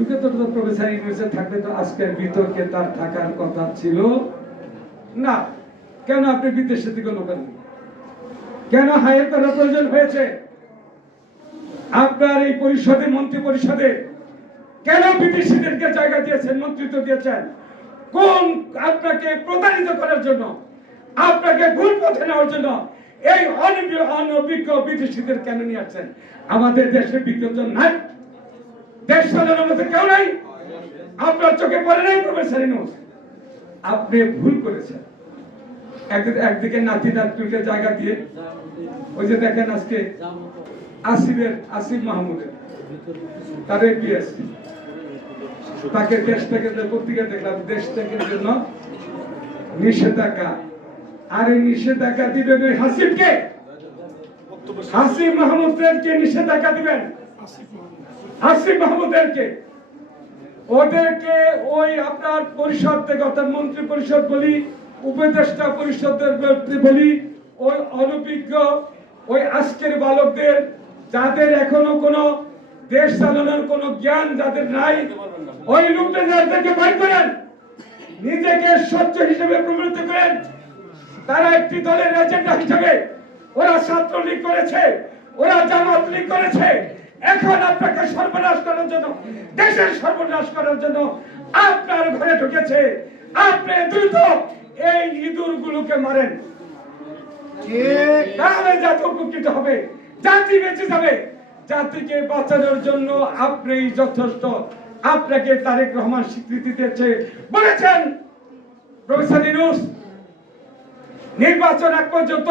যুগে তো professor university থাকলে তো আজকের বিতর্কে তার থাকার কথা ছিল। না, কেন আপনি বিদেশে থেকে লোক? কেন হায়ার করার প্রয়োজন হয়েছে? আপনার এই পরিষদে, মন্ত্রী পরিষদে কেন বিদেশিদেরকে জায়গা দিয়েছেন, মন্ত্রিত্ব দিয়েছেন? কোন আপনাকে প্রতারিত করার জন্য, আপনাকে ভুল পথে নেওয়ার জন্য এই অনভিজ্ঞ বিদেশিদের কেন নিয়ে আসছেন? আমাদের দেশে বিজ্ঞজন নাই। দেশ চালানোর মতো কেউ নাই। আপনার চোখে পড়ে নাই প্রফেসর আপনি ভুল করেছেন। একদিকে নাতি নাতনিকে জায়গা দিয়ে, ওই যে দেখেন আজকে আসিফের আসিফ মাহমুদের তার এপিএস তাকে দেশ থেকে পত্রিকা দেখলাম, দেশ থেকে জন্য নিষেধাজ্ঞা। আর এই নিষেধাজ্ঞা দিবেন ওই হাসিফকে? হাসিফ মাহমুদকে নিষেধাজ্ঞা দিবেন। হাসিফ মাহমুদেরকে। ওদেরকে ওই আপনার পরিষদ থেকে অর্থাৎ মন্ত্রী পরিষদ বলি, উপদেষ্টা পরিষদের বলি, ওই অনভিজ্ঞ, ওই আজকের বালকদের, যাদের এখনও কোনো দেশ চালানোর কোনো জ্ঞান যাদের নাই, ওই লোকদেরকে বাইর করেন। নিজেকে সহ্য হিসেবে প্রমাণিত করেন। তারা একটি দলের এজেন্ডা হিসেবে ওরা ছাত্রলীগ করেছে, ওরা জামাত লীগ করেছে। এখন আপনাকে সর্বনাশ করার জন্য দেশের সর্বনাশ করার জন্য আপনার ঘরে ঢুকেছে। আপনি দ্রুত এই ইঁদুর গুলোকে মারেন তাহলে জাতি উপকৃত হবে জাতি বেঁচে যাবে। জাতিকে বাঁচানোর জন্য আপনি যথেষ্ট। আপনাকে তারেক রহমান স্বীকৃতি দিয়েছে। বলেছেন প্রফেসর ইনুস নির্বাচন এক পর্যন্ত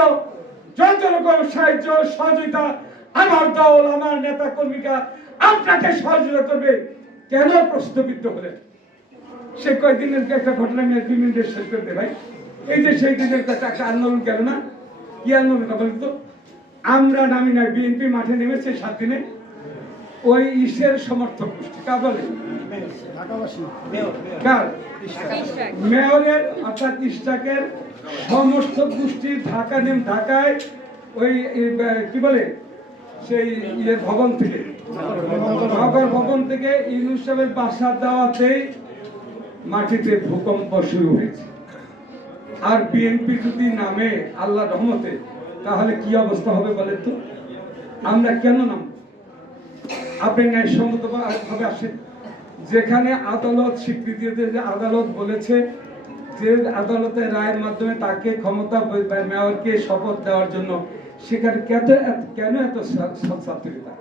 যত রকম সাহায্য সহযোগিতা আমার দল, আমার নেতা কর্মীরা আপনাকে সহযোগিতা করবে। কেন প্রশ্নবিদ্ধ হলেন? সে কয়েকদিনের একটা ঘটনা নিয়ে দুই মিনিটে শেষ করতে ভাই। এই যে সেই দিনের একটা আন্দোলন গেল না? কি আন্দোলন বলেন তো? আমরা নামি না, বিএনপি মাঠে নেমেছে সাত দিনে। ওই ইসের সমর্থক গোষ্ঠী, কার বলে মেয়রের, অর্থাৎ ইস্টাকের সমস্ত গোষ্ঠী ঢাকা নেম ঢাকায় ওই কি বলে? সেই ইয়ের ভবন থেকে। নগর ভবন থেকে ইউনুস বাসা দেওয়াতেই মাটিতে ভূকম্প শুরু হয়েছে। আর বিএনপি যদি নামে আল্লাহ রহমতে, তাহলে কি অবস্থা হবে বলেন তো? আমরা কেন নাম আপনি ন্যায়সঙ্গত ভাবে আসেন। যেখানে আদালত স্বীকৃতি যে আদালত বলেছে যে আদালতের রায়ের মাধ্যমে তাকে ক্ষমতা মেয়রকে শপথ দেওয়ার জন্য সেখানে কেন কেন এত সৎসাত্রিকতা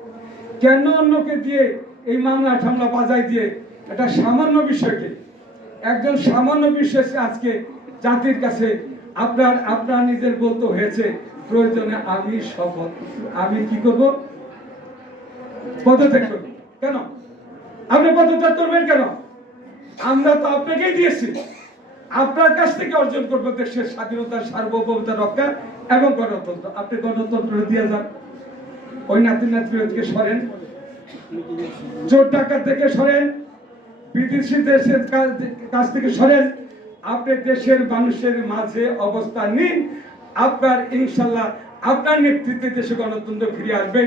কেন অন্যকে দিয়ে এই মামলা ঠামলা বাজাই দিয়ে? এটা সামান্য বিষয়কে। একজন সামান্য বিষয় আজকে জাতির কাছে আপনার আপনার নিজের বলতে হয়েছে, প্রয়োজনে আমি শপথ আমি কি করব? পদত্যাগ করব। কেন? আপনি পদত্যাগ করবেন কেন? আমরা তো আপনাকেই দিয়েছি। আপনার কাছ থেকে অর্জন করব দেশের স্বাধীনতা সার্বভৌমতা রক্ষা এবং গণতন্ত্র। আপনি গণতন্ত্র দিয়ে যান। ওই নাতি নাতিকে সরেন। চোর টাকা থেকে সরেন। বিদেশি দেশের কাছ থেকে সরেন। আপনি দেশের মানুষের মাঝে অবস্থান নিন। আপনার ইনশাল্লাহ আপনার নেতৃত্বে দেশে গণতন্ত্র ফিরে আসবে।